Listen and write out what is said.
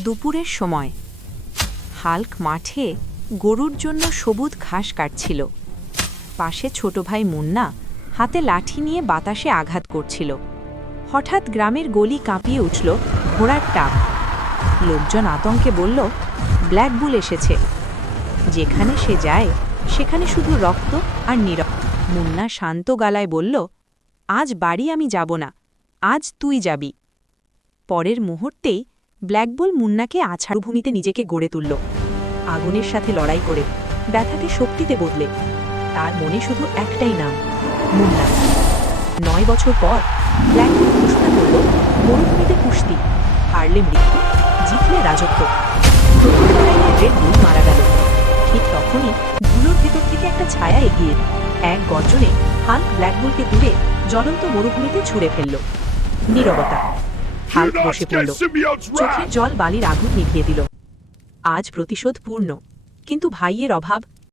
দুপুরের সময় হাল্ক মাঠে গরুর জন্য সবুজ ঘাস কাটছিল। পাশে ছোট ভাই মুন্না হাতে লাঠি নিয়ে বাতাসে আঘাত করছিল। হঠাৎ গ্রামের গলি কাঁপিয়ে উঠল ঘোড়ার টাপ। লোকজন আতঙ্কে বলল, ব্ল্যাক বুল এসেছে। যেখানে সে যায় সেখানে শুধু রক্ত আর নীরব। মুন্না শান্ত গলায় বলল, আজ বাড়ি আমি যাব না, আজ তুই যাবি। পরের মুহূর্তেই ব্ল্যাকবুল মুন্নাকে আছাড়ভূমিতে নিজেকে গড়ে তুলল, আগুনের সাথে লড়াই করে, ব্যথাকে শক্তিতে বদলে। তার মনে শুধু একটাই নাম, মুন্না। 9 বছর পর ব্ল্যাকবুল ঘোষণা করল, মরুভূমিতে কুস্তি, হারলে মৃত্যু, জিতলে রাজত্ব। প্রথম লড়াইয়ে রেড বুল মারা গেল। ঠিক তখনই ধুলোর ভেতর থেকে একটা ছায়া এগিয়ে এক গর্জনে হাল্ক ব্ল্যাকবুলকে দূরে জ্বলন্ত মরুভূমিতে ছুঁড়ে ফেলল। নীরবতা। হাল্ক বসে পড়ল, চোখের জল বালির আগুন নিভিয়ে দিল। আজ প্রতিশোধ পূর্ণ, কিন্তু ভাইয়ের অভাব,